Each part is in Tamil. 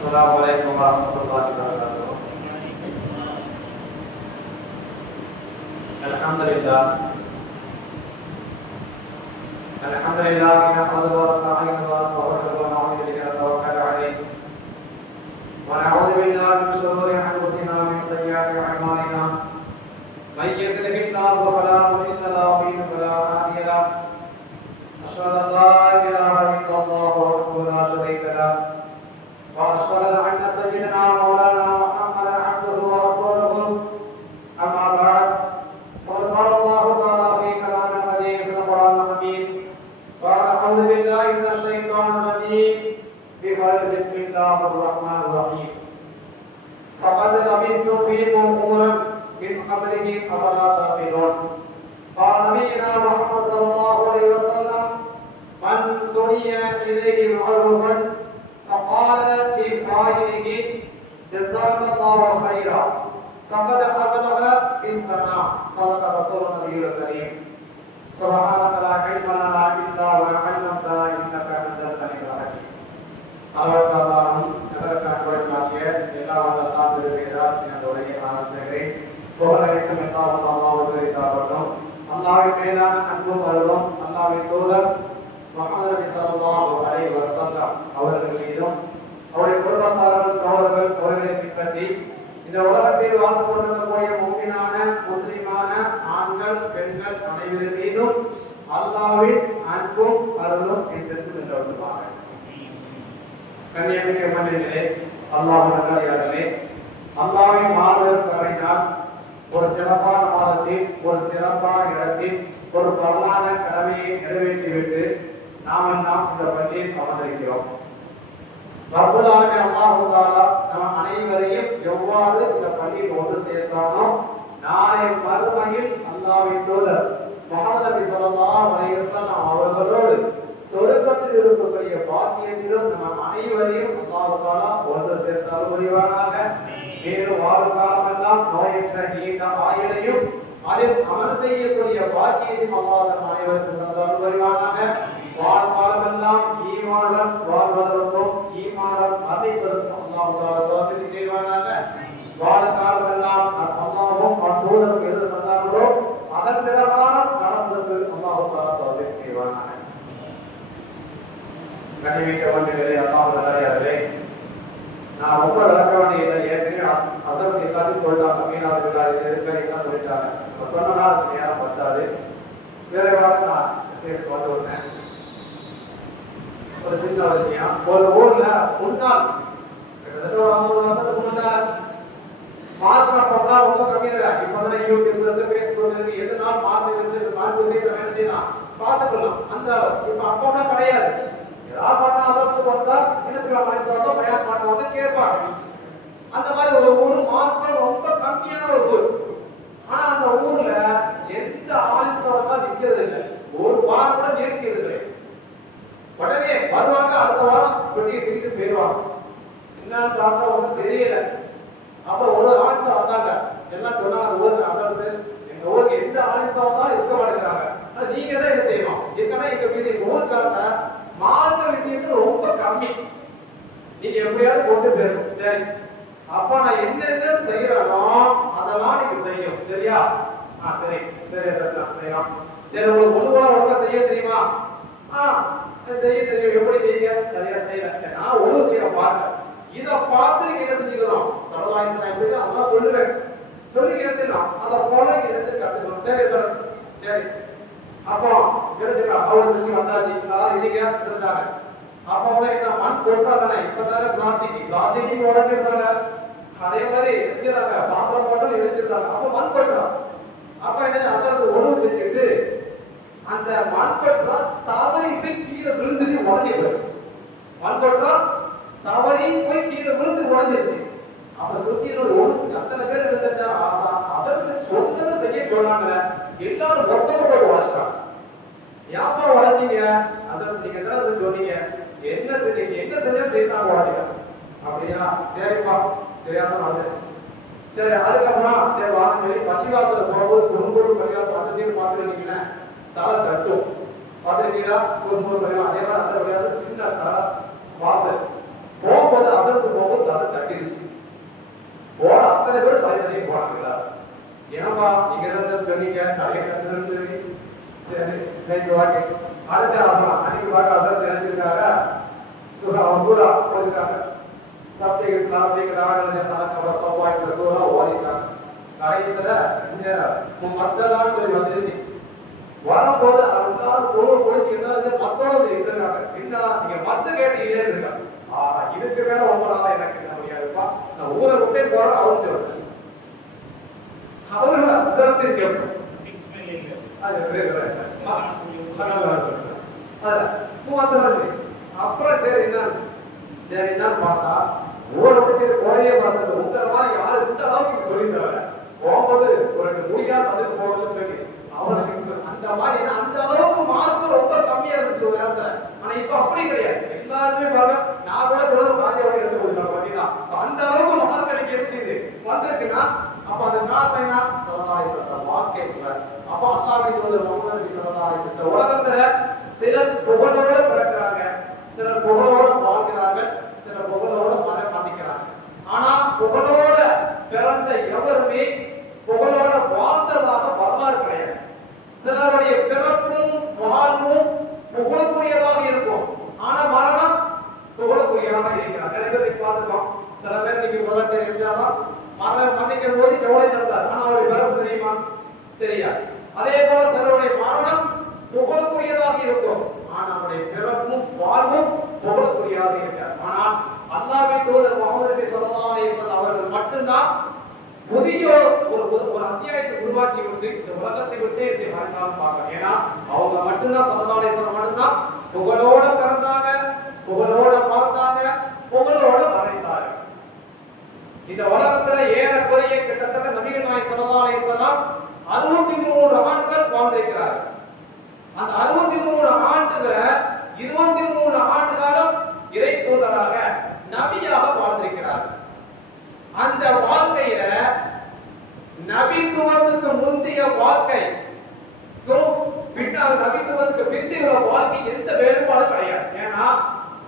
Assalamualaikum warahmatullahi wabarakatuh. Alhamdulillah. Alhamdulillah nahmaduhu wa nasta'inuhu wa nastaghfiruhu wa na'udzu billahi min shururi anfusina wa na'udzu billahi min shururi anfusina wa min sayyiati a'malina. Man yahdihillahu fala mudilla lahu wa man yudlil fala hadiya lahu. Asyhadu an la ilaha illallah wahdahu la syarika lahu. وأشهد أن سيدنا مولانا محمدا عبده ورسوله أما بعد فقد قال الله تعالى في كلام القديم في القرآن الحكيم قال أعوذ بالله من الشيطان الرجيم بسم الله الرحمن الرحيم فقد لبثت فيكم أمرا من قبله أفلا تعقلون قال نبينا محمد صلى الله عليه وسلم من سني إليه معروفا فقال لفاعله جزاك الله خيرا فقد أبلغ في السماء صدق رسول النبي الكريم سبحانك لا علم لنا إلا ما علمتنا إنك أنت العليم الحكيم அளவற்றாலும் எதற்காக எல்லாவற்ற தாழ்ந்திருக்கிறார் என்னுடைய ஆரம்பிக்கிறேன் புகழனைக்கும் எல்லாவும் அல்லாஹ்வுக்கு இதாகட்டும். அல்லாஹ்வின் மேலான அன்பும் அருளும் அல்லாஹ்வின் தூதர் முஹம்மது நபி ஸல்லல்லாஹு அலைஹி வஸல்லம் அவர்கள் மீதும் அவருடைய குடும்பத்தார்கள் அவர்களை பின்பற்றி இந்த உலகத்தில் வாழ்ந்து கொண்டிருக்கக்கூடிய முஃமினான முஸ்லிமான ஆண்கள் பெண்கள் அனைவரின் மீதும் அல்லாஹ்வின் அன்பும் அருளும் என்றென்றும் நிலவுமாக. கண்ணியமிக்க மனிதர்களே, அல்லாஹ்வின் நல்லடியார்களே, அல்லாஹ்வின் மாபெரும் கருணையால் ஒரு சிறப்பான மாதத்தில் ஒரு சிறப்பான இடத்தில் ஒரு பரலான கடமையை நிறைவேற்றிவிட்டு நாம் இந்த பள்ளியில் அமர்ந்திருக்கிறோம். ரப்பல் ஆலமீன் அல்லாஹ் தஆலா நம் அனைவரையும் எவ்வாறு இந்த பள்ளியில் ஒன்று சேர்த்தானோ நாளை மறுமையில் அல்லாஹ்வின் தூதர் முஹம்மது நபி ஸல்லல்லாஹு அலைஹி வஸல்லம் அவர்களோடு சொர்க்கத்தில் இருக்கக்கூடிய பாக்கியத்திலும் நம் அனைவரையும் அல்லாஹ் தஆலா ஒன்று சேர்த்தால் புரிவானாக. வேறு வாழும் காலமெல்லாம் நோயற்ற நீண்ட ஆயுளையும் அதில் அமல் செய்யக்கூடிய பாக்கியத்தையும் அல்லாஹ் நம் அனைவருக்கும் தந்தால் புரிவானாக. வாழும் காலமெல்லாம் ஈமானுடன் வாழ்வதற்கும் ஈமானுடன் மரணிப்பதற்கும் அல்லாஹ் தஆலா தௌஃபீக் செய்வானாக. வாழும் காலமெல்லாம் அல்லாஹ்வும் தூதரும் எது சொன்னார்களோ அதன் பிரகாரம் நடப்பதற்கு அல்லாஹ் தஆலா தௌஃபீக் செய்வானாக. கண்ணியமிக்க மனிதர்களே, அல்லாஹ்வின் நல்லடியார்களே, நான் ரொம்ப விளக்க வேண்டியதை ஏற்கனவே அசரத் எல்லாத்தையும் சொல்லிட்டாங்க. மீனாவது எல்லாம் சொல்லிட்டாங்க. சொன்னா அதுக்கு நேரம் பத்தாது. விரைவாக நான் விஷயத்துக்கு வந்து விட்டேன். ஒரு சின்ன விஷயம், ஒரு ஊர்ல முன்னாள் கிட்டத்தட்ட ஒரு 50 வருஷத்துக்கு முன்னாள் மார்க்க பண்ணா ரொம்ப கம்மியா. இப்பதான் யூடியூப்ல இருந்து பேஸ்புக்ல இருந்து எதுனாலும் மார்க்க விஷயத்தை வேலை செய்யலாம் பார்த்துக்கலாம். அந்த இப்ப அப்பா கிடையாது. ஏதாவது பண்ணா அசரத்துக்கு வந்தா என்ன செய்யலாம், மனுஷன் பயன் பண்ணுவாங்க கேட்பாங்க. அந்த மாதிரி ஒரு ஊர் மார்க்கம் ரொம்ப கம்மியான ஒரு ஊர். ஆனா அந்த ஊர்ல எந்த ஆன்சர் தான் நிக்கிறது இல்லை. ஒரு வாரம் கூட நிற்கிறது இல்லை. உடனே வருவாங்க, அடுத்த வாரம் வெட்டியை தூக்கிட்டு போயிடுவாங்க. என்ன பார்த்தா ஒன்றும் தெரியல. அப்ப ஒரு ஆன்சர் வந்தாங்க. எல்லாம் சொன்னாங்க, அந்த ஊருக்கு அசரத்து எங்க ஊருக்கு எந்த ஆன்சர் தான் இருக்க மாட்டேங்கிறாங்க. ஆனா நீங்க தான் என்ன செய்யணும். ஏற்கனவே எங்க வீடு எங்க ஊருக்காக மார்க்க விஷயத்துல ரொம்ப கம்மி. நீங்க எப்படியாவது கொண்டு போயிடணும். சரி, அப்ப நான் என்னென்ன செய்யறனோ அதெல்லாம் நீங்க செய்யணும். சரியா? சரி சரி சார், நான் செய்யலாம். சரி, உங்களுக்கு முழுவா ஒழுங்கா செய்ய தெரியுமா? செய்ய தெரியும். எப்படி செய்ய? சரியா செய்யல. நான் ஒரு செய்ய பாருங்க. இத பார்த்து நீங்க என்ன செஞ்சுக்கணும். சரவாயிசனா எப்படி அதெல்லாம் சொல்லுவேன். சொல்லி கேட்கலாம். அதை போல நீங்க என்ன செய்ய கத்துக்கணும். சரி சார், சரி. அப்போ என்ன செய்யலாம், அவர் செஞ்சு வந்தாச்சு. எல்லாரும் இன்னைக்கு இருந்தாங்க. அப்போ என்ன மண் கொட்டா தானே. இப்பதானே பிளாஸ்டிக் உடஞ்சிருந்தாங்க. அதே மாதிரி எரிஞ்சிருந்தாங்க. பாத்திரம் போட்டு எரிஞ்சிருந்தாங்க. அப்போ மண் கொட்டா. அப்ப என்ன அசரத்து ஒழுங்கு செஞ்சுட்டு அந்த மண் கொட்டா தவறி போய் கீழே விழுந்து உடஞ்சி போச்சு. மண் கொட்டா தவறி போய் கீழே விழுந்து உடஞ்சிருச்சு. அப்ப சுத்தி ஒரு அத்தனை பேர் என்ன செஞ்சாங்க, அசரத்து சொன்னதை செய்ய சொன்னாங்க. எல்லாரும் மொத்தமா போய் உடைச்சிட்டாங்க. யாப்பா உடைச்சிங்க? அசரத்து நீங்க என்ன சொன்னீங்க, என்ன செஞ்சீங்க, என்ன செஞ்சா செய்தாங்க உடைச்சிங்க. அப்படியா? சரிப்பா, தெரியாம நடந்துச்சு. சரி, அதுக்கப்புறம் சரி வாங்க சொல்லி பள்ளிவாசல் போகும்போது குறும்பூர் பள்ளிவாசல் அந்த சீடு பார்த்துருக்கீங்களா? தலை தட்டும் பார்த்துருக்கீங்களா? குறும்பூர் பள்ளிவாசல் அதே மாதிரி அந்த பள்ளிவாசல் சின்ன தலை வாசல் போகும்போது அசரத்து போகும்போது அத்தனை பேர் தனி போனாங்களா? ஏன்பா நீங்க தான் சொன்னீங்க நிறைய கருத்து சரி ரைட் ஓகே. அடுத்த அன்னைக்கு பார்க்க அசர் தெரிஞ்சிருக்காங்க சூரா போயிருக்காங்க. சப்தே இஸ்லாம் அப்படிங்கிறாங்க செவ்வாய்க்கு சூரா ஓதிருக்காங்க. கடைசியில இந்த மத்ததான் சொல்லி வந்துருச்சு. வரும்போது அவங்களால பொருள் கொடுக்கின்றது மத்தோட இருக்காங்க. என்ன நீங்க மத்த கேட்டீங்களே இருக்காங்க. இதுக்கு மேல உங்களால எனக்கு என்ன முடியாதுப்பா, நான் ஊரை விட்டே போறேன். அவங்க அவங்கள சிறப்பு கேட்போம். அப்புறம் சரி என்ன பார்த்தா ஊரை விட்டு ஒரே மாசத்துல உங்களை மாதிரி யாரு இந்த அளவுக்கு சொல்லிட்டு போகும்போது ஒரு முடியாம அதுக்கு போகணும்னு சொல்லி அவனுக்கு அந்த மாதிரி அந்த அளவுக்கு மார்க் ரொம்ப கம்மியா இருந்துச்சு ஒரு நேரத்துல. ஆனா இப்ப அப்படி கிடையாது. எல்லாருமே பாருங்க, நான் கூட சொல்றது பாதியாக எடுத்து கொடுத்தாங்க பாத்தீங்கன்னா அந்த அளவுக்கு மார்க் எனக்கு எடுத்துது வந்திருக்குன்னா அப்ப அது காரணம் என்ன? ஸல்லல்லாஹு அலைஹி வஸல்லம் வாக்கே இல்லை. அப்ப அல்லாஹ்வின் தூதர் முஹம்மது நபி ஸல்லல்லாஹு அலைஹி வஸல்லம் உலகத்துல சிலர் புகழோட பிறக்கிறாங்க, சிலர் புகழோட வாழ்கிறாங்க, சிலர் புகழோட மரணிக்கிறாங்க. ஆனா புகழோட பிறந்த எவருமே புகழோட வாழ்ந்ததாக வரலாறு கிடையாது. சிலருடைய பிறப்பும் வாழ்வும் புகழுக்குரியதாக இருக்கும், ஆனா மரணம் புகழுக்குரியதாக இருக்கிறார். நிறைய பேர் பார்த்துக்கோம். சில பேர் நீங்க முதல் தெரிஞ்சாலும் மரணிக்கும் போது எவ்வளவு நடந்தார், ஆனா அவருடைய பிறப்பு தெரியுமா? தெரியாது. அதே போல சிலருடைய மரணம் புகழுக்குரியதாக இருக்கும், ஆனா அவருடைய பிறப்பும் வாழ்வும் புகழுக்குரியதாக இருக்கிறார். ஆனால் அல்லாஹ்வின் தூதர் முஹம்மது நபி ஸல்லல்லாஹு அலைஹி வஸல்லம் அவர்கள் மட்டும்தான் புதிய ஒரு அத்தியாயத்தை உருவாக்கி விட்டு இந்த உலகத்தை விட்டே மறைந்தாலும் பார்க்கணும். ஏன்னா அவங்க மட்டும்தான் ஸல்லல்லாஹு அலைஹி வஸல்லம் மட்டும்தான் புகழோட பிறந்தாங்க, புகழோட பார்த்தாங்க, புகழோட மறைந்தாங்க. இந்த உலகத்துல ஏறக்குறைய கிட்டத்தட்ட நபிகள் நாயகம் ஸல்லல்லாஹு அலைஹி வஸல்லம் 63 ஆண்டுகள் வாழ்ந்திருக்கிறார்கள். அந்த 63 ஆண்டுகள 23 ஆண்டு காலம் இறை தூதராக நபியாக வாழ்ந்திருக்கிறார்கள். அந்த வாழ்க்கையில நபித்துவத்துக்கு முந்தைய வாழ்க்கை பின்னால் நபித்துவத்துக்கு பிந்தைய வாழ்க்கை எந்த வேறுபாடும் கிடையாது. ஏன்னா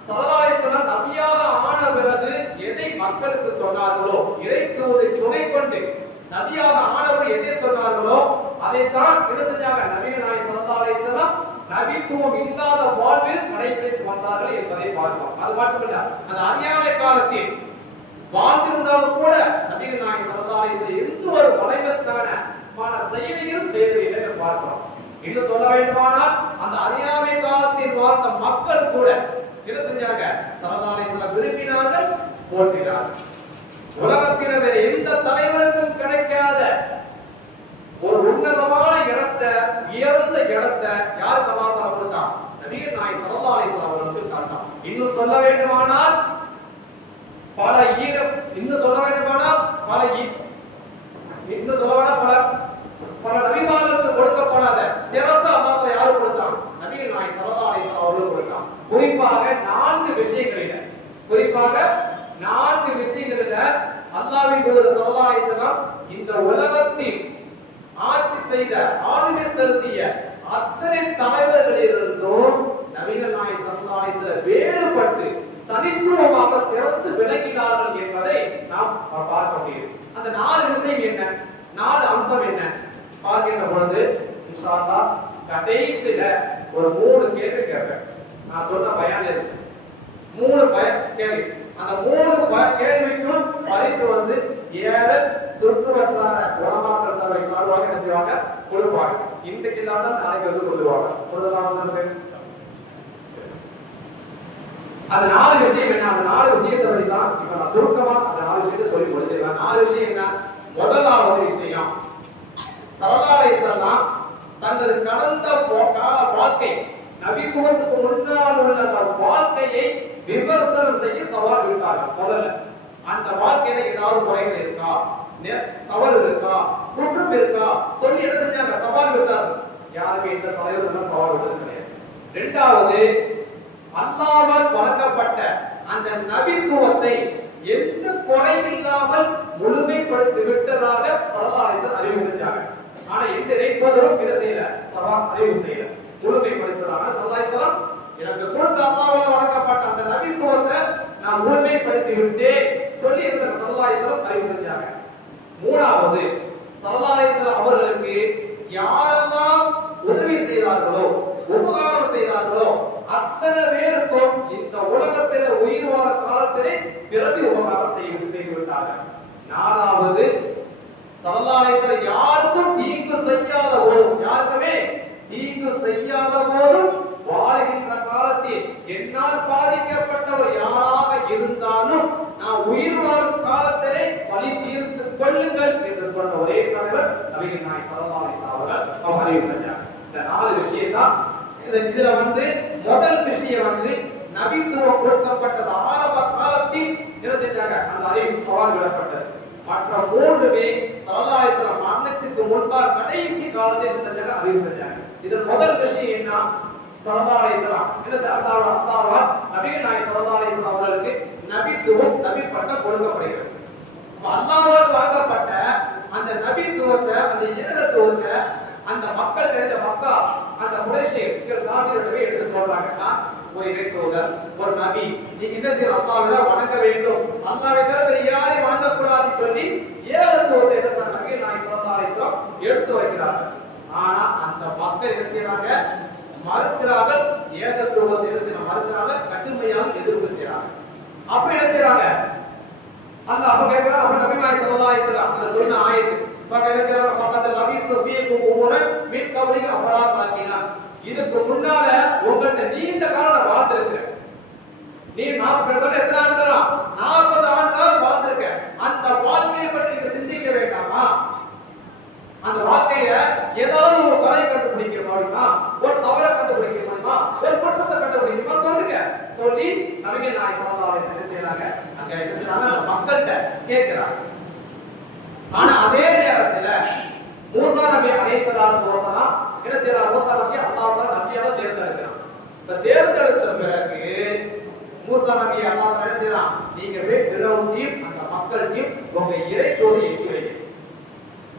ஸல்லல்லாஹு அலைஹி வஸல்லம் நபியாக ஆன பிறகு எதை மக்களுக்கு சொன்னார்களோ, இறை தூதை துணை கொண்டு நபியாக ஆனவர் எதை சொன்னார்களோ அதைத்தான் என்ன செஞ்சாங்க? நபிகள் நாயகம் ஸல்லல்லாஹு அலைஹி வஸல்லம் நபித்துவம் இல்லாத வாழ்வில் கடைபிடித்து வந்தார்கள் என்பதை பார்க்கிறோம். அது மட்டுமல்ல, அந்த அறியாமை காலத்தில் வாழ்ந்திருந்தாலும் கூட நபிகள் நாயகம் ஸல்லல்லாஹு அலைஹி வஸல்லம் எந்த ஒரு வளைவத்தான செயலிலும் செய்ததில்லை என்று பார்க்கிறோம். இன்னும் சொல்ல வேண்டுமானால் அந்த அறியாமை காலத்தில் வாழ்ந்த மக்கள் கூட என்ன செஞ்சாங்க? ஸல்லல்லாஹு அலைஹி வஸல்லம் விரும்பினார்கள், போற்றினார்கள். உலகத்தில் வேற எந்த தலைவருக்கும் கிடைக்காத ஒரு உன்னதமான இடத்தை, உயர்ந்த இடத்தை யாருக்கு அல்லாஹ் தஆலா கொடுத்தான்? நபிகள் நாயகம் ஸல்லல்லாஹு அலைஹி வஸல்லம் அவர்களுக்கு கொடுத்தான். இன்னும் சொல்ல வேண்டுமானால் பல நபிமார்களுக்கு கொடுக்கப்படாத சிறப்பு அல்லாஹ் யாருக்கு கொடுத்தான்? நபிகள் நாயகம் ஸல்லல்லாஹு அலைஹி வஸல்லம் அவர்களுக்கு கொடுத்தான். குறிப்பாக 4 விஷயங்களில் அல்லாஹ்வின் தூதர் ஸல்லல்லாஹு அலைஹி வஸல்லம் இந்த உலகத்தில் ஆட்சி செய்த ஆளுமை செலுத்திய அத்தனை தலைவர்களிலிருந்தும் நபிகள் நாயகம் ஸல்லல்லாஹு அலைஹி வஸல்லம் வேறுபட்டு தனித்துவமாக சிறந்து விளங்கினார்கள் என்பதை நாம் பார்க்க முடியும். அந்த 4 விஷயம் என்ன, 4 அம்சம் என்ன பார்க்கின்ற பொழுது இன்ஷா அல்லாஹ் கடைசில ஒரு 3 கேள்வி கேட்பேன். நான் சொன்ன பயான் இருக்கு 3 கேள்வி. அந்த 3 கேள்விக்கும் பரிசு வந்து ஏற சுற்றுவட்டார உலமாக்கள் சபை சார்பாக என்ன செய்வாங்க? கொடுப்பாங்க. இன்றைக்கு இல்லாம நாளைக்கு வந்து கொடுத்துருவாங்க. அந்த 4 விஷயம் என்ன? அந்த 4 விஷயத்தை பத்தி தான் இப்ப நான் சுருக்கமா அந்த 4 விஷயத்தை சொல்லி முடிச்சிருக்கேன். 4 விஷயம் என்ன? முதலாவது விஷயம், ஸல்லல்லாஹு அலைஹி வஸல்லம் தனது கடந்த வாழ்க்கை நபித்துவத்துக்கு முன்னால் உள்ள வாழ்க்கையை விமர்சனம் செய்ய சவால் விட்டார்கள். முதல்ல அந்த வாழ்க்கையில ஏதாவது குறைகள் இருக்கா, தவறு இருக்கா, குற்றம் இருக்கா சொல்லி என்ன செஞ்சாங்க? சவால் விட்டார்கள். யாருமே இந்த தலைவர்கள் சவால் விட்டது கிடையாது. இரண்டாவது, அல்லாஹ்வால் வழங்கப்பட்ட அந்த நபித்துவத்தை எந்த குறையில்லாமல் முழுமைப்படுத்தி விட்டதாக ஸல்லல்லாஹு அலைஹி வஸல்லம் அறிவு செஞ்சாங்க. ஆனா எந்த இறைத்தூதரும் இதை செய்யல, சவால் அறிவு செய்யல, முழுமைப்படுத்தலாக ஸல்லல்லாஹு அலைஹி வஸல்லம் எனக்கு கொடுத்த அல்லாஹ்வால் வழங்கப்பட்ட அந்த நபித்துவத்தை நான் முழுமைப்படுத்தி விட்டேன் சொல்லி இருந்த ஸல்லல்லாஹு அலைஹி வஸல்லம் அறிவு செஞ்சாங்க. மூணாவது ஸல்லல்லாஹு அலைஹி வஸல்லம் அவர்களுக்கு யாரெல்லாம் உதவி செய்தார்களோ உபகாரம் செய்தார்களோ அத்தனை பேருக்கும் இந்த உலகத்தில உயிர் வாழ காலத்திலே பிறகு உபகாரம் செய்து விட்டார்கள். நாலாவது ஸல்லல்லாஹு அலைஹி வஸல்லம் யாருக்கும் தீங்கு செய்யாத போதும் யாருக்குமே தீங்கு செய்யாத போதும் வாழ்கின்ற காலத்தில் என்னால் பாதிக்கப்பட்டவர் யாராக இருந்தாலும் நான் உயிர் வாழும் காலத்திலே பழி தீர்த்து கொள்ளுங்கள் என்று சொன்ன ஒரே தலைவர் நபிகள் நாயகம் ஸல்லல்லாஹு அலைஹி வஸல்லம் அவங்க அறிவு செஞ்சாங்க. இந்த 4 விஷயம் தான் இதுல முதல் விஷயம் நபித்துவம் கொடுக்கப்பட்டது ஆரம்ப காலத்தில் என்ன செஞ்சாங்க அந்த அறிவு சவால் விடப்பட்டது. மற்ற 3மே ஸல்லல்லாஹு அலைஹி வஸல்லம் மரணத்துக்கு முன்பாக கடைசி காலத்தில் என்ன செஞ்சாங்க அறிவு செஞ்சாங்க. இது முதல் விஷயம் என்ன ஸல்லல்லாஹு அலைஹி வஸல்லம் என்ன அல்லாஹ்வால் நபிகள் நாயகம் ஸல்லல்லாஹு அலைஹி வஸல்லம் அவர்களுக்கு நபித்துவம் நபி பட்டம் கொடுக்கப்படுகிறது. அல்லாஹ்வால் வழங்கப்பட்ட அந்த நபித்துவத்தை அந்த ஏகத்துவத்தை அந்த மக்கள் தெரிஞ்ச மக்கா அந்த குறைஷியர்கள் காபிர்களை என்று சொல்றாங்க. ஒரு இறைத்தூதர் ஒரு நபி நீங்க என்ன செய்ய அல்லாஹ்வை வணங்க வேண்டும் அல்லாஹ்வை தவிர யாரையும் வணங்கக்கூடாது சொல்லி ஏகத்துவத்தை என்ன சொன்ன நபிகள் நாயகம் ஸல்லல்லாஹு அலைஹி வஸல்லம் எடுத்து வைக்கிறார்கள். ஆனா அந்த மக்கள் என்ன செய்யறாங்க மறுக்கிறார்கள். ஏகத்துவத்தை என்ன செய்ய மறுக்கிறார்கள். கடுமையாக எதிர்ப்பு செய்யறாங்க. அப்ப என்ன செய்யறாங்க அந்த அப்ப கேக்குறாங்க அப்ப நபி நாயகம் ஸல்லல்லாஹு அலைஹி வஸல்லம் அந்த சொன்ன ஆயத்து இதுக்கு முன்னால உங்கள்ட்ட நீண்ட காலம் வாழ்ந்திருக்க நீ 40 எத்தனை ஆண்டுகளா 40 ஆண்டுகள் வாழ்ந்திருக்க அந்த வாழ்க்கையை பற்றி நீங்க சிந்திக்க வேண்டாமா? அந்த வாழ்க்கைய ஏதாவது ஒரு குறை கண்டுபிடிக்க முடியுமா? ஒரு தவறை கண்டுபிடிக்க முடியுமா? ஒரு குற்றத்தை கண்டுபிடிக்க முடியுமா? சொல்லுங்க சொல்லி நபிகள் நாயகம் ஸல்லல்லாஹு அலைஹி வஸல்லம் செய்யறாங்க. அங்க என்ன செய்றாங்க அந்த மக்கள்கிட்ட கேட்கிறாங்க. ஆனா அதே நேரத்துல மூசா நபி அலைஹிஸ்ஸலாத்து வஸலாம் என்ன செய்யறார்? மூசா நபி அல்லாஹ் தான் நபியாக தேர்ந்தெடுக்கிறார். இந்த தேர்ந்தெடுத்த பிறகு மூசா நபி அல்லாஹ் என்ன செய்யறான்? நீங்க போய் ஃபிரௌனையும் அந்த மக்களையும் உங்க இறைத்தோடு ஏற்றி வைங்க.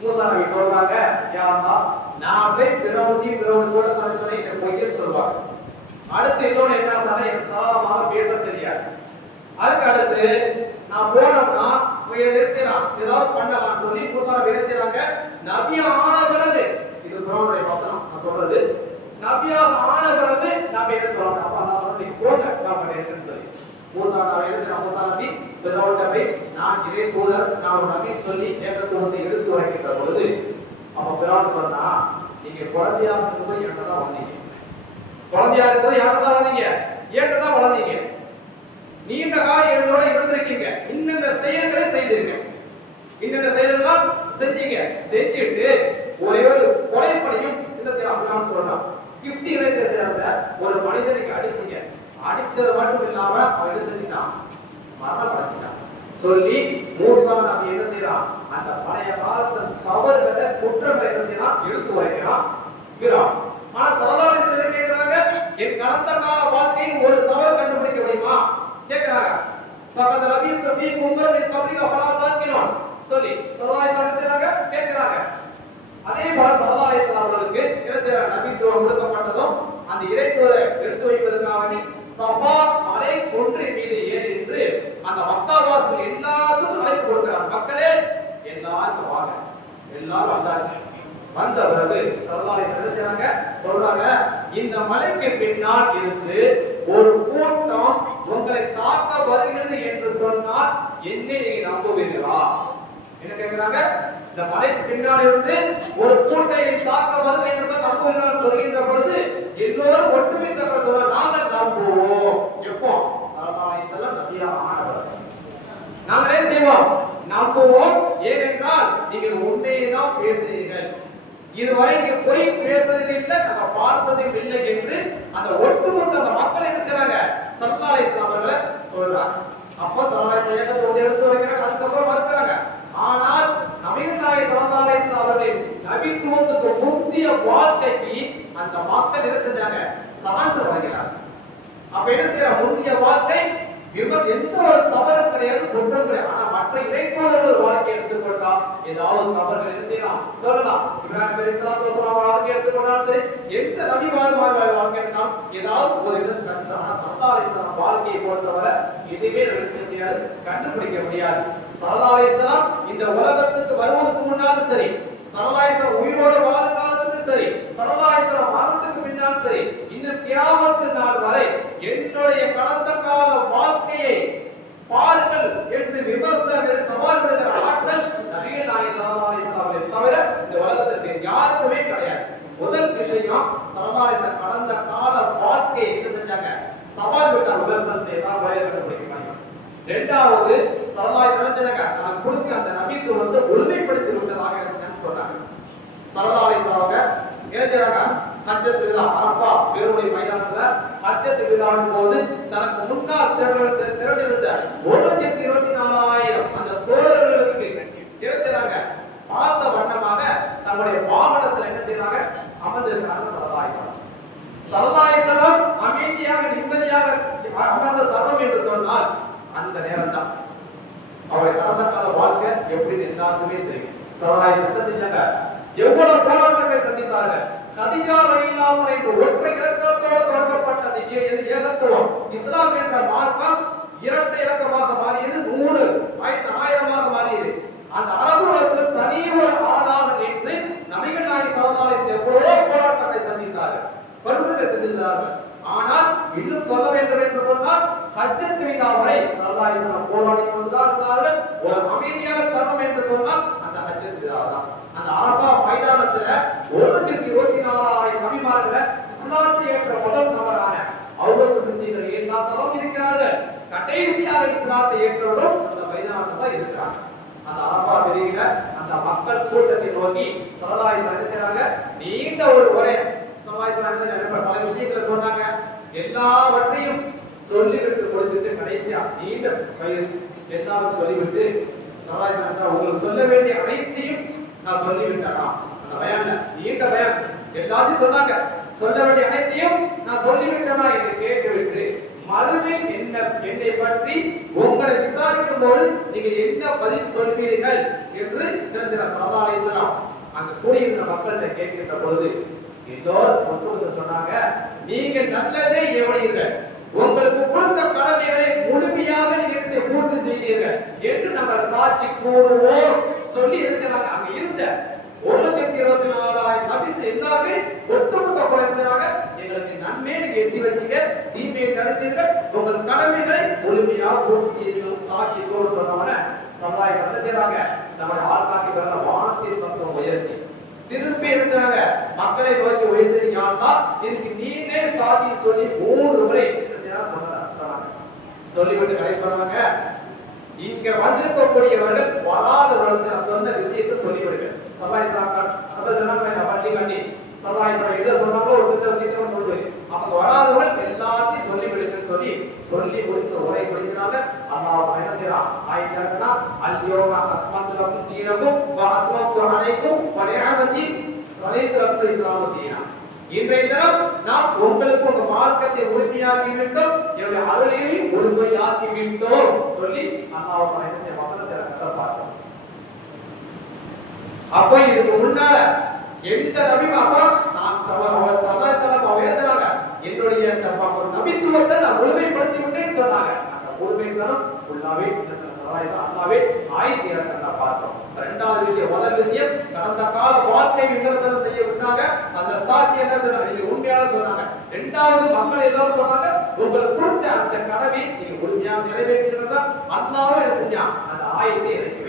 மூசா நபி சொல்றாங்க யா அல்லாஹ் நான் போய் ஃபிரௌன் கூட நான் சொன்னேன் இந்த பொய்யை சொல்வாங்க. அடுத்து இன்னொன்னு என்ன சொன்னா எனக்கு சரளமாக பேச தெரியாது. அதுக்கு அடுத்து நான் போனோம்னா ஏதாவது பண்ணலாம் சொல்லி மூசா நபி செய்றாங்க. நபியா ஆன பிறகு இது குர்ஆனுடைய வசனம் நான் சொல்றது நபியா ஆன பிறகு நான் என்ன சொல்றேன் அப்ப அல்லாஹ் வந்து போங்க நான் பண்ணேன்னு சொல்லி மூசா நபி ஃபிரௌன்ட்ட போய் நான் இதே தூதர் நான் ஒரு நபி சொல்லி ஏகத்துவத்தை எடுத்து வைக்கிற பொழுது அப்ப ஃபிரௌன் சொன்னா நீங்க குழந்தையா இருக்கும்போது என்கிட்ட தான் வந்தீங்க. குழந்தையா இருக்கும்போது யார்கிட்ட தான் வந்தீங்க? என்கிட்ட தான் வளர்ந்தீங்க. நீண்ட காலம் என்னோட இருந்திருக்கீங்க. இன்னென்ன செயல்களை செய்தீங்க. இன்னென்ன செயல்கள் செஞ்சீங்க. செஞ்சிட்டு ஒரே ஒரு கொலை பணியும் என்ன செய்யலாம் சொல்றான். கிஃப்ட் இறைத்த சேர்ந்த ஒரு மனிதனுக்கு அடிச்சீங்க. அடிச்சது மட்டும் இல்லாம அவன் என்ன செஞ்சிட்டான்? மரணப்படுத்திட்டான். சொல்லி மூசா நபி என்ன செய்யறான்? அந்த பழைய காலத்து தவறுகளை குற்றங்களை என்ன செய்யறான்? எடுத்து வைக்கிறான். ஆனா ஸல்லல்லாஹு அலைஹி வஸல்லம் கேக்குறாங்க என் கடந்த கால வாழ்க்கையில் ஒரு தவறு கண்டுபிடிக்க முடியுமா கேக்குறாங்க. பக்கத்துல ரபீஸ் தபி கும்பர் மின் கப்ரிக ஃபலா தாக்கினோன் சொல்லி ஸல்லல்லாஹு அலைஹி வஸல்லம் கேக்குறாங்க. அதே போல ஸல்லல்லாஹு அலைஹி வஸல்லம் அவர்களுக்கு என்ன செய்யறாங்க? நபித்துவம் கொடுக்கப்பட்டதும் அந்த இறைத்துவரை எடுத்து வைப்பதற்காக சஃபா மலை குன்றின் மீது ஏறி நின்று அந்த மக்காவாசிகள் எல்லாத்துக்கும் அழைப்பு கொடுக்கிறார். மக்களே எல்லாரும் வாங்க. எல்லாரும் வந்தாச்சு. வந்த பிறகு ஸல்லல்லாஹு அலைஹி வஸல்லம் செய்றாங்க சொல்றாங்க இந்த மலைக்கு பின்னால் இருந்து ஒரு கூட்டம் உங்களை தாக்க வருகிறது என்று சொன்னால் என்னை நீங்க நம்புவீர்களா? என்ன கேக்குறாங்க? இந்த மலைக்கு பின்னால் இருந்து ஒரு கூட்டம் தாக்க வருகிறது என்று சொன்னால் நம்புவீர்களா சொல்கின்ற பொழுது எல்லோரும் ஒற்றுமையாக சொல்ல நாங்கள் நம்புவோம். எப்போ ஸல்லல்லாஹு அலைஹி வஸல்லம் நபியா ஆனவர் நாங்கள் என்ன செய்வோம்? நம்புவோம். ஏனென்றால் நீங்கள் உண்மையை தான் பேசுகிறீர்கள். இதுவரை நீங்க போய் பேசுறது இல்லை நம்ம பார்த்ததும் இல்லை என்று அந்த ஒட்டுமொத்த அந்த மக்கள் என்ன செய்றாங்க? ஸல்லல்லாஹு அலைஹி வஸல்லம் அவர்களை சொல்றாங்க. அப்ப ஸல்லல்லாஹு அலைஹி வஸல்லம் எடுத்து வைக்கிறாங்க. அதுக்கப்புறம் மறுக்கிறாங்க. ஆனால் நபிகள் நாயகம் ஸல்லல்லாஹு அலைஹி வஸல்லம் அவர்களின் நபித்துவத்துக்கு முந்திய வாழ்க்கைக்கு அந்த மக்கள் என்ன செஞ்சாங்க? சான்று வழங்கினாங்க. அப்ப என்ன செய்யறாங்க? முந்திய வாழ்க்கை இவர் எந்த ஒரு தவறும் கிடையாது, குற்றம் கிடையாது. ஆனா மற்ற இறைத்தூதர்கள் வாழ்க்கை எடுத்துக்கொண்டா ஏதாவது தவறு என்ன செய்யலாம் சொல்லலாம். இப்ராஹிம் அலைஹிஸ்ஸலாத்து வஸலாம் வாழ்க்கை எடுத்துக்கொண்டாலும் சரி, எந்த நபி வாழ்க்கை எடுத்தாலும் ஏதாவது ஒரு இன்ஸ்டன்ஸ். ஆனா ஸல்லல்லாஹு அலைஹி வஸல்லம் வாழ்க்கையை பொறுத்தவரை எதுவுமே செய்ய முடியாது, கண்டுபிடிக்க முடியாது. ஸல்லல்லாஹு அலைஹி வஸல்லம் இந்த உலகத்துக்கு வருவதற்கு முன்னாலும் சரி, ஸல்லல்லாஹு அலைஹி வஸல்லம் உயிரோடு வாழ காலத்திலும் சரி, ஸல்லல்லாஹு அலைஹி வஸல்லம் மரணத்துக்கு பின்னாலும் சரி, இந்த கியாமத்து நாள் வரை என்னுடைய கடந்த கால வாழ்க்கையை பாருங்கள் என்று விமர்சன சவால் விடுகிற ஆற்றல் நபிகள் நாயகம் ஸல்லல்லாஹு அலைஹி வஸல்லம் தவிர இந்த உலகத்திற்கு யாருக்குமே கிடையாது. முதல் விஷயம், ஸல்லல்லாஹு அலைஹி வஸல்லம் கடந்த கால வாழ்க்கையை என்ன செஞ்சாங்க, சவால் விட்டு விமர்சனம் செய்தால் வரையறுக்க முடியும். இரண்டாவது, ஸல்லல்லாஹு அலைஹி வஸல்லம் செஞ்சாங்க, நான் கொடுத்த அந்த நபித்துவத்தை ஒருமைப்படுத்தி வந்ததாக சொல்றாங்க. ஸல்லல்லாஹு அலைஹி வஸல்லம் என்ன செய்றாங்க, ஹஜ்ஜத் விதா அரஃபா பெருவுடைய மைதானத்துல ஹஜ்ஜத் விதாவின் போது தனக்கு முன்னால் திரண்டிருந்த 1,24,000 அந்த தோழர்களுக்கு என்ன செய்றாங்க, பார்த்த வண்ணமாக தங்களுடைய வாகனத்துல என்ன செய்றாங்க, அமர்ந்திருக்கிறாங்க. ஸல்லல்லாஹு அலைஹி வஸல்லம் ஸல்லல்லாஹு அலைஹி வஸல்லம் அமைதியாக நிம்மதியாக அமர்ந்த தருணம் என்று சொன்னால் அந்த நேரம் தான். அவருடைய கடந்த கால வாழ்க்கை எப்படி எல்லாருக்குமே தெரியும். ஸல்லல்லாஹு அலைஹி வஸல்லம் செஞ்சாங்க, எவ்வளவு போராட்டங்களை சந்தித்தார்கள். கதீஜா ரலியல்லாஹு அன்ஹா என்ற ஒற்றை இலக்கத்தோடு தொடங்கப்பட்ட ஏகத்துவம் இஸ்லாம் என்ற மார்க்கம் இரட்டை இலக்கமாக மாறியது, 100 1000 மாறியது. அந்த அரபு உலகத்தில் தனி ஒரு ஆளாக நின்று நபிகள் நாயகம் ஸல்லல்லாஹு அலைஹி வஸல்லம் எவ்வளவு போராட்டங்களை சந்தித்தார்கள், பருவத்தை சந்தித்தார்கள். ஆனால் இன்னும் சொல்ல வேண்டும் என்று சொன்னால் ஹஜ்ஜத் விதா வரை ஸல்லல்லாஹு அலைஹி வஸல்லம் போராடி கொண்டுதான் இருந்தார்கள். ஒரு அமைதியான தருணம் என்று சொன்னால் அந்த ஹஜ்ஜத் விதா தான். அந்த அரஃபா மைதானத்துல 1,24,000 நபிமார்களை இஸ்லாத்தை ஏற்ற முதல் நபரான அபூபக்கர் சித்திக் ரலியல்லாஹு இருக்கிறார்கள். கடைசியாக இஸ்லாத்தை ஏற்றவரும் அந்த மைதானத்துல தான் இருக்கிறாங்க. அந்த அரஃபா வெளியில அந்த மக்கள் கூட்டத்தை நோக்கி ஸல்லல்லாஹு அலைஹி வஸல்லம் செய்றாங்க, நீண்ட ஒரு உரை. ஸல்லல்லாஹு அலைஹி வஸல்லம் பல விஷயங்களை சொன்னாங்க. எல்லாவற்றையும் சொல்லிவிட்டு கொடுத்துட்டு கடைசியா நீண்ட எல்லாரும் சொல்லிவிட்டு ஸல்லல்லாஹு அலைஹி வஸல்லம் உங்களுக்கு சொல்ல வேண்டிய அனைத்தையும் நான் சொல்லிவிட்டேனா, அந்த பயான்ல நீண்ட பயான் எல்லாத்தையும் சொன்னாங்க, சொல்ல வேண்டிய அனைத்தையும் நான் சொல்லிவிட்டேனா என்று கேட்டுவிட்டு மறுமையில் என்னை பற்றி உங்களை விசாரிக்கும் போது நீங்க என்ன பதில் சொல்வீர்கள் என்று ஸல்லல்லாஹு அலைஹி வஸல்லம் அந்த கூடியிருந்த மக்கள்கிட்ட கேட்கின்ற பொழுது எல்லோரும் ஒன்று சொன்னாங்க, நீங்க நல்லதே எவனீர்கள், உங்களுக்கு கொடுத்த கடமைகளை முழுமையாக நீங்கள் பூர்த்தி செய்தீர்கள் என்று நம்ம சாட்சி கூறுவோம் சொல்லி இருக்கிறாங்க. அங்க இருந்த 1,24,000 நபிகள் எல்லாமே ஒட்டுமொத்த குறைச்சாங்க, எங்களுக்கு நன்மையை நீங்க எத்தி வச்சீங்க, தீமையை தடுத்தீர்கள், உங்கள் கடமைகளை முழுமையாக பூர்த்தி செய்தீர்கள் சாட்சி கூறு சொன்னவன ஸல்லல்லாஹு அலைஹி வஸல்லம் செய்றாங்க. நம்முடைய ஆள்காட்டி வரல வானத்தை பக்கம் உயர்த்தி திருப்பி இருக்கிறாங்க, மக்களை நோக்கி உயர்த்தினா இதுக்கு நீனே சாட்சி சொல்லி 3 முறை சொன்னாங்க. சொல்லிவிட்டு கடை சொன்னாங்க, இங்க வந்திருக்கக்கூடியவர்கள் வராதவர்களுக்கு நான் சொன்ன விஷயத்தை சொல்லிவிடுவேன். ஸல்லல்லாஹு அலைஹி வஸல்லம் பள்ளி கண்டி ஸல்லல்லாஹு அலைஹி வஸல்லம் எதை சொன்னாங்களோ ஒரு சின்ன விஷயத்தை சொல்லுவேன், அவங்க வராதவர்கள் எல்லாத்தையும் சொல்லிவிடுங்கன்னு சொல்லி முடித்த உரை முடிக்கிறாங்க. அல்லாஹ் என்ன செய்யறான், ஆயிட்டாங்கன்னா அல்யோம அக்மல்து லக்கும் தீனக்கும் வ அத்மம்து அலைக்கும் வ நிஅமதி ரலீது லக்கும் இஸ்லாம தீனா. இன்றைய தினம் நாம் உங்களுக்கு உங்க மார்க்கத்தை உறுதியாக்கி விட்டோம், என்னுடைய அருளையும் உறுதியாக்கி விட்டோம் சொல்லி அல்லாஹ் என்ன செய்ய வசனத்தை பார்த்தோம். அப்ப இதுக்கு முன்னால எந்த நபியும் அப்பா நான் அவர் ஸல்லல்லாஹு அலைஹி வஸல்லம் பேசுறாங்க, என்னுடைய நபித்துவத்தை நான் முழுமைப்படுத்தி விட்டேன்னு சொன்னாங்க. அந்த முழுமைத்தனம் ஃபுல்லாவே அல்லாஹ்வே ஆயத்தை இறக்கறத பார்த்தோம். இரண்டாவது விஷயம், முதல் விஷயம் கடந்த கால வாழ்க்கை விமர்சனம் செய்ய விட்டாங்க, அந்த சாட்சி என்ன சொன்னாங்க, நீங்க உண்மையாக சொன்னாங்க. இரண்டாவது மக்கள் எல்லாரும் சொன்னாங்க, உங்களுக்கு கொடுத்த அந்த கடமை நீங்க முழுமையாக நிறைவேற்றினதா அல்லாஹ்வே செஞ்சான். அந்த ஆயத்தை இறக்கி